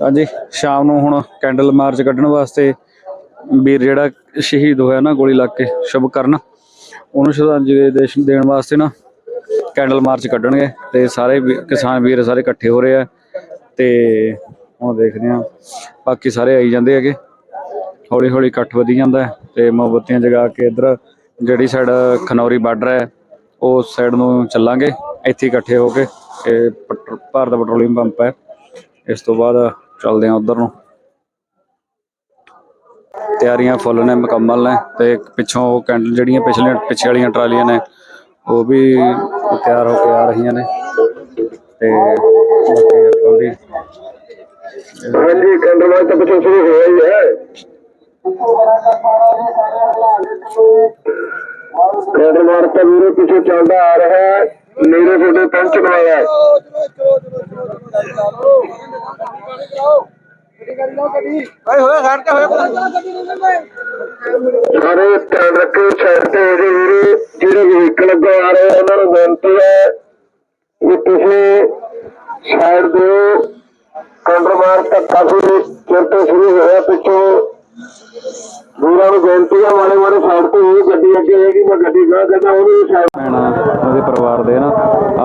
ਹਾਂਜੀ, ਸ਼ਾਮ ਨੂੰ ਹੁਣ ਕੈਂਡਲ ਮਾਰਚ ਕੱਢਣ ਵਾਸਤੇ ਵੀਰ ਜਿਹੜਾ ਸ਼ਹੀਦ ਹੋਇਆ ਨਾ ਗੋਲੀ ਲੱਗ ਕੇ, ਸ਼ੁਭ ਕਰਨ। ਉਹਨੂੰ ਸ਼ਰਧਾਂਜਲੀ ਦੇਣ ਵਾਸਤੇ ਨਾ ਕੈਂਡਲ ਮਾਰਚ ਕੱਢਣਗੇ ਤੇ ਸਾਰੇ ਵੀ- ਕਿਸਾਨ ਵੀਰ ਸਾਰੇ ਇਕੱਠੇ ਹੋ ਰਹੇ ਆ ਤੇ ਹੁਣ ਦੇਖਦੇ ਆ ਬਾਕੀ ਸਾਰੇ ਆਈ ਜਾਂਦੇ ਹੈਗੇ। ਹੌਲੀ ਹੌਲੀ ਇਕੱਠ ਵਧੀ ਜਾਂਦਾ ਹੈ ਤੇ ਮੋਮਬੱਤੀਆਂ ਜਗਾ ਕੇ ਇਧਰ ਜਿਹੜੀ ਸਾਈਡ ਖਨੌਰੀ ਬਾਰਡਰ ਹੈ ਉਸ ਸਾਈਡ ਨੂੰ ਚੱਲਾਂਗੇ, ਇੱਥੇ ਇਕੱਠੇ ਹੋ ਕੇ, ਇਹ ਭਾਰਤ ਪੈਟਰੋਲੀਅਮ ਪੰਪ ਹੈ। ਇਸ ਤੋਂ ਬਾਅਦ ਚੱਲਦੇ ਆ ਉਧਰ ਨੂੰ। ਤਿਆਰੀਆਂ ਫੁੱਲ ਨੇ, ਮੁਕੰਮਲ ਨੇ ਤੇ ਪਿੱਛੋਂ ਕੈਂਡਲ ਜਿਹੜੀਆਂ ਪਿਛਲੀਆਂ ਪਿੱਛੇ ਵਾਲੀਆਂ ਟਰਾਲੀਆਂ ਨੇ, ਉਹ ਵੀ ਤਿਆਰ ਹੋ ਕੇ ਆ ਰਹੀਆਂ ਨੇ ਤੇ ਬਾਕੀ ਆਪਾਂ ਵੀ ਹਾਂਜੀ ਕੰਡਰਵਾਲ ਤਾਂ ਪਿੱਛੋਂ ਸ਼ੁਰੂ ਹੋਇਆ ਹੀ ਹੈ। ਕੰਡਰਵਾਲ ਤਾਂ ਵੀਰੇ ਪਿੱਛੇ ਚੱਲਦਾ ਆ ਰਿਹਾ ਹੈ। ਨੇੜੇ ਤੁਹਾਡੇ ਪਹੁੰਚਣ ਵਾਲਾ ਹੈ। ਸਾਰੇ ਧਿਆਨ ਰੱਖੋ ਸਾਈਡ ਤੇ ਜਾਓ ਵੀਰੇ ਜਿਹੜੇ ਵਹੀਕਲ ਅੱਗੇ ਆ ਰਹੇ ਉਹਨਾਂ ਨੂੰ ਬੇਨਤੀ ਹੈ ਵੀ ਤੁਸੀਂ ਸਾਈਡ ਦੇ ਕੰਡਰਮਾਰ ਤੱਕ ਕਾਫੀ ਚਿਰ ਤੋਂ ਸ਼ੁਰੂ ਹੋਇਆ ਪਿੱਛੋਂ। ਵੀਰਾਂ ਨੂੰ ਬੇਨਤੀ ਹੈ ਮਾੜੇ ਮਾੜੇ ਸਾਈਡ ਤੇ ਹੋਈ, ਗੱਡੀ ਅੱਗੇ ਹੈਗੀ ਮੈਂ ਗੱਡੀ ਗਾਹ ਕਰਦਾ ਉਹਨੂੰ ਵੀ ਸਾਈਡ ਭੈਣਾਂ, ਉਹਦੇ ਪਰਿਵਾਰ ਦੇ ਨਾ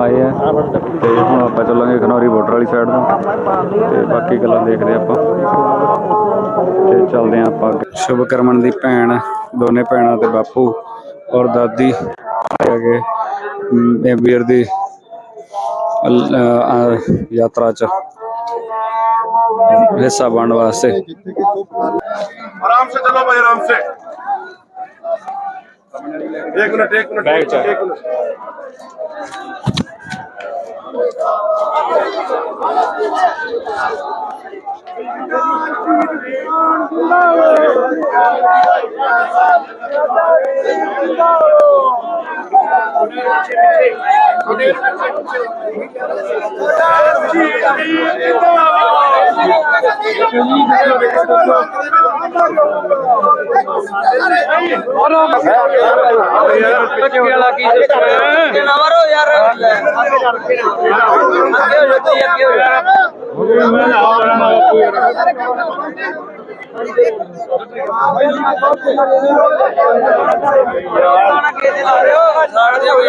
ਆਏ ਆ। ਤੇ ਹੁਣ ਆਪਾਂ ਚੱਲਾਂਗੇ ਖਨੌਰੀ ਬਾਰਡਰ ਵਾਲੀ ਸਾਈਡ ਨੂੰ ਤੇ ਬਾਕੀ ਗੱਲਾਂ ਦੇਖਦੇ ਆਪਾਂ। ਤੇ ਚੱਲਦੇ ਆ ਆਪਾਂ ਅੱਗੇ। ਸ਼ੁਭ ਕਰਮਨ ਦੀ ਭੈਣ, ਦੋਨੇ ਭੈਣਾਂ ਤੇ ਬਾਪੂ ਔਰ ਦਾਦੀ ਆਏ ਹੈਗੇ ਇਹ ਵੀਰ ਦੀ ਯਾਤਰਾ ਚ। रेसा बांडवा से आराम से चलो भाई आराम से। एक मिनट एक मिनट एक मिनट ਵਾਲਾ ਕੀ ਸਿਸਟਮ ਹੈ ਨਵਰੋ ਯਾਰ ਅੱਗੇ ਹੋ ਜਾਂਦੀ ਅੱਗੇ ਹੋ ਜਾਂਦੀ ਜਾ ਨਾਲ ਦੇ ਹੋਏ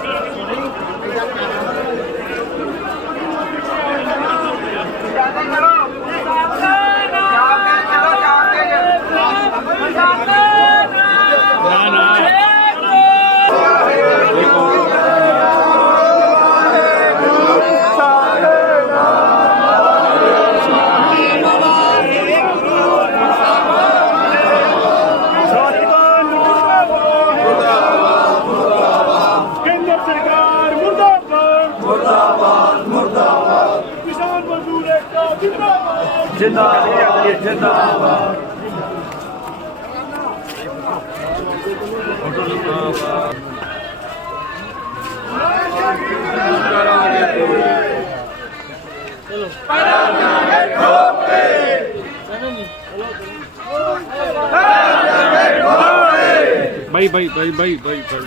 जिंदाबाद जिंदाबाद भाई भाई भाई भाई भाई भाई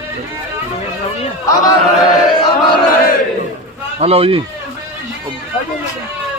हेलो जी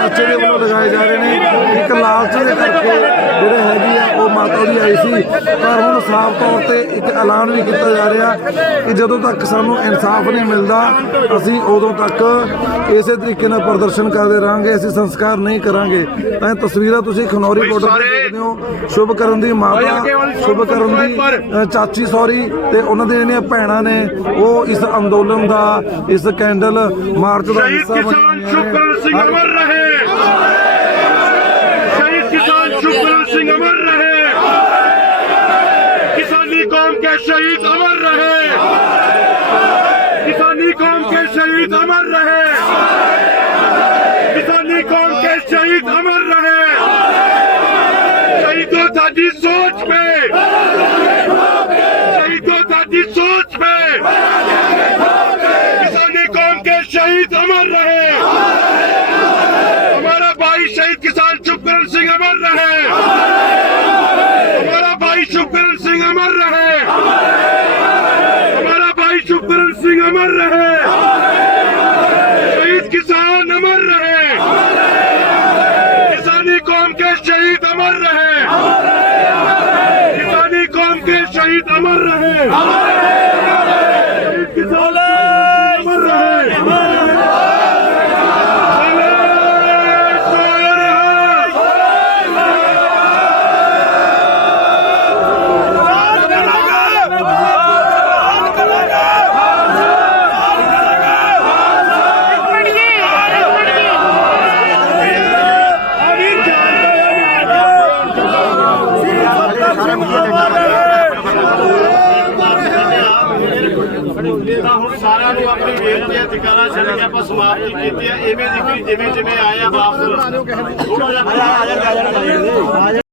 ਦੇ ਜਾਏ ਜਾ ਰਹੇ ਨੇ। ਇੱਕ ਲਾਲਚ ਦੇ ਕਰਕੇ ਜਿਹੜੇ ਹੈਗੀ ਆ ਉਹ ਮਾਤਾ ਦੀ ਆਈ ਸੀ। ਪਰ ਹੁਣ ਸਾਫ਼ ਤੌਰ ਤੇ ਇੱਕ ਐਲਾਨ ਵੀ ਕੀਤਾ ਜਾ ਰਿਹਾ ਕਿ ਜਦੋਂ ਤੱਕ ਸਾਨੂੰ ਇਨਸਾਫ ਨਹੀਂ ਮਿਲਦਾ ਅਸੀਂ ਉਦੋਂ ਤੱਕ ਇਸੇ ਤਰੀਕੇ ਨਾਲ ਪ੍ਰਦਰਸ਼ਨ ਕਰਦੇ ਰਹਾਂਗੇ ਅਸੀਂ ਸੰਸਕਾਰ ਨਹੀਂ ਕਰਾਂਗੇ। ਤਾਂ ਤਸਵੀਰਾਂ ਤੁਸੀਂ ਖਨੌਰੀ ਬਾਰਡਰ ਤੇ ਦੇਖਦੇ ਹੋ। ਸ਼ੁਭ ਕਰਨ ਦੀ ਮਾਤਾ ਸ਼ੁਭ ਕਰਨ ਦੀ ਚਾਚੀ ਸੌਰੀ ਤੇ ਉਹਨਾਂ ਦੇ ਜਿਹੜੀਆਂ ਭੈਣਾਂ ਨੇ ਉਹ ਇਸ ਅੰਦੋਲਨ ਦਾ ਇਸ ਕੈਂਡਲ ਮਾਰਚ ਦਾ ਹਿੱਸਾ ਬਣੇ ਸ਼ੁਭ ਕਰਨ ਸਿੰਘ ਅਮਰ ਰਹੇ। किसान शुभकरण सिंह अमर रहे। किसानी कौम के शहीद अमर रहे। किसानी कौम के शहीद अमर रहे। किसानी कौम के शहीद अमर रहे। शहीदों दादी सोच में शहीदों दादी सोच में किसानी कौम के शहीद अमर रहे हमारा भाई शहीद किसान शुभकरण सिंह अमर रहे हमारा भाई शुभकरण सिंह अमर रहे हमारा भाई शुभकरण सिंह अमर रहे शहीद किसान अमर रहे किसानी कौम के शहीद अमर रहे किसानी कौम के शहीद अमर रहे ਆਪਾਂ ਸਮਾਪਤੀ ਕੀਤੀ ਹੈ ਇਵੇਂ ਦੀ ਜਿਵੇਂ ਜਿਵੇਂ ਆਏ ਆ ਵਾਪਸ ਥੋੜਾ ਜਿਹਾ